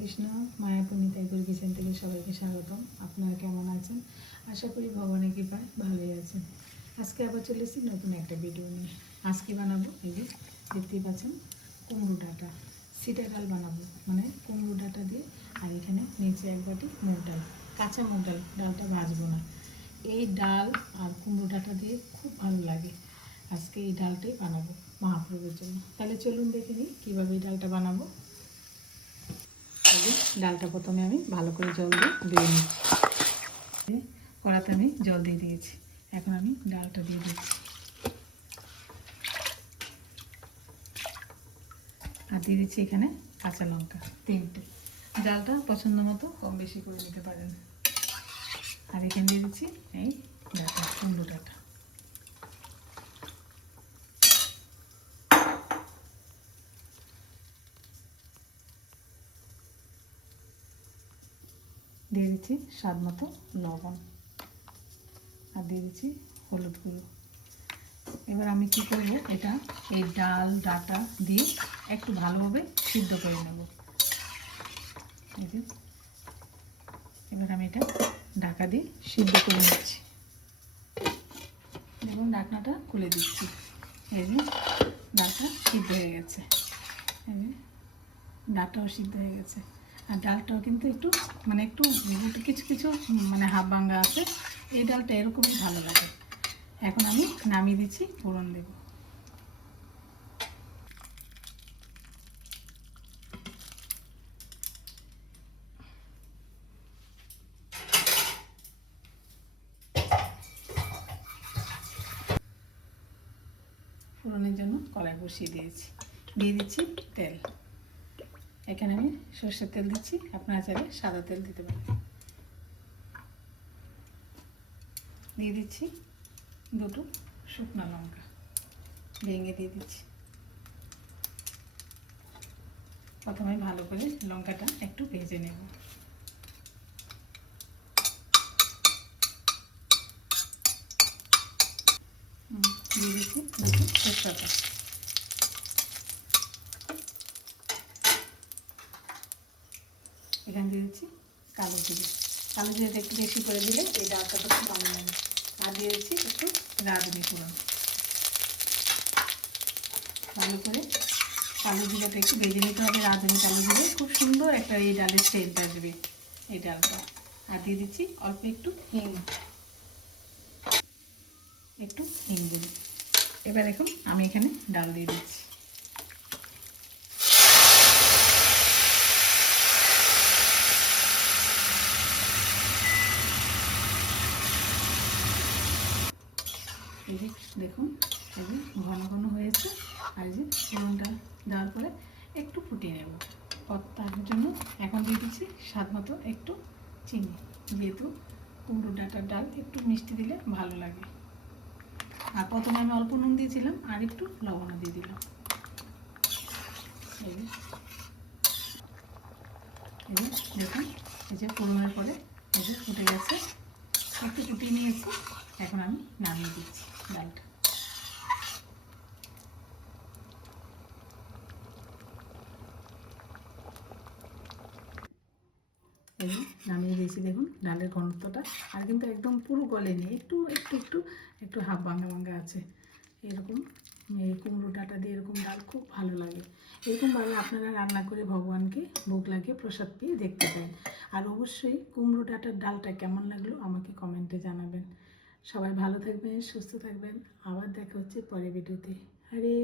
Krishna, Mayapur Nitaipur kitchen থেকে সবাইকে স্বাগতম। আপনারা কেমন আছেন? আশা করি ভগবানের কৃপায় ভালোই আছেন। আজকে আবার চলে এসেছি নতুন একটা ভিডিও নিয়ে। আজকে বানাবো এই যে দেখতেই পাচ্ছেন কুমড়ো ডাঁটা, সিটা ডাল বানাবো, মানে কুমড়ো ডাঁটা দিয়ে। আর এখানে নিচে এক বাটি মুগ ডাল, কাঁচা মুগ ডাল, ডালটা ভাজবো না। এই ডাল আর কুমড়ো ডাঁটা দিয়ে খুব ভালো লাগে। আজকে এই ডালটাই বানাবো মহাপ্রভুর জন্য। তাহলে চলুন দেখে নিই কীভাবে এই ডালটা বানাবো। ডালটা প্রথমে আমি ভালো করে জল দিয়ে ধুয়ে নিচ্ছি। কড়াতে আমি জল দিয়ে দিয়েছি, এখন আমি ডালটা দিয়ে দিচ্ছি। আর দিয়ে দিচ্ছি এখানে কাঁচা লঙ্কা 3টে। ডালটা পছন্দ মতো কম বেশি করে নিতে পারেন। আর এখানে দিয়ে দিচ্ছি এই ডাঁটা, কুমড়ো ডাঁটা। দিয়ে দিচ্ছি স্বাদ মতো লবণ, আর দিয়ে দিচ্ছি হলুদ গুঁড়ো। এবার আমি কি করব, এটা এই ডাল ডাঁটা দিয়ে একটু ভালোভাবে সিদ্ধ করে নেব। এই যে এবার আমি এটা ঢাকা দিয়ে সিদ্ধ করে নিচ্ছি। দেখুন ঢাকনাটা খুলে দিচ্ছি। এই যে ডালটা সিদ্ধ হয়ে গেছে, এই যে ডালটাও সিদ্ধ হয়ে গেছে। আর ডালটাও কিন্তু একটু একটু কিছু কিছু হাফ ভাঙা আছে। এই ডালটা এরকমই ভালো লাগে। এখন আমি নামিয়ে দিচ্ছি, ফোড়ন দেব। ফোড়নের জন্য কড়াই বসিয়ে দিয়েছি, দিয়ে দিচ্ছি তেল। এখানে আমি সরষের তেল দিচ্ছি, আপনারা চাইলে সাদা তেল দিতে পারেন। দিয়ে দিচ্ছি 2টো শুকনো লঙ্কা ভেঙে দিয়ে দিচ্ছি। প্রথমে ভালো করে লঙ্কাটা একটু ভেজে নেব। দিয়ে দিচ্ছি 2টো তেজপাতা। এখানে দিয়ে দিচ্ছি কালো জিরে। কালো জিরেটা একটু বেশি করে দিলে এই ডালটা খুব ভালো লাগে। আর দিয়ে দিচ্ছি একটু রাঁধুনি ফোড়ন। ভালো করে কালো জিরাটা একটু ভেজে নিতে হবে। রাঁধুনি কালো জিরে খুব সুন্দর একটা এই ডালের সেন্ট আসবে এই ডালটা। আর দিয়ে দিচ্ছি অল্প একটু হিং, একটু হিং দিন। এবার এখন আমি এখানে ডাল দিয়ে দিচ্ছি। এই যে দেখুন, এই যে ঘন ঘন হয়েছে। আর এই যে ফোড়নটা দেওয়ার পরে একটু ফুটিয়ে নেব তার জন্য। এখন দিয়ে দিচ্ছি স্বাদ মতো একটু চিনি, যেহেতু কুমড়ো ডাঁটার ডাল একটু মিষ্টি দিলে ভালো লাগে। আর প্রথমে আমি অল্প নুন দিয়েছিলাম, আর একটু লবণ দিয়ে দিলাম। এই যে দেখুন, এই যে ফোড়নের পরে এই যে ফুটে গেছে, একটু ফুটিয়ে নিয়েছি। এখন আমি নামিয়ে দিচ্ছি ডালটা। এই যে নামিয়ে দিয়েছি, দেখুন ডালের ঘনত্বটা। আর কিন্তু একদম পুরো গলেনি, একটু একটু একটু একটু হাফ ভাঙা ভাঙা আছে। এরকম এই কুমড়ো ডাঁটা দিয়ে এরকম ডাল খুব ভালো লাগে। এরকমভাবে আপনারা রান্না করে ভগবানকে ভোগ লাগিয়ে প্রসাদ পেয়ে দেখতে পারেন। আর অবশ্যই কুমড়ো ডাঁটার ডালটা কেমন লাগলো আমাকে কমেন্টে জানাবেন। সবাই ভালো থাকবেন, সুস্থ থাকবেন। আবার দেখা হচ্ছে পরের ভিডিওতে। হরে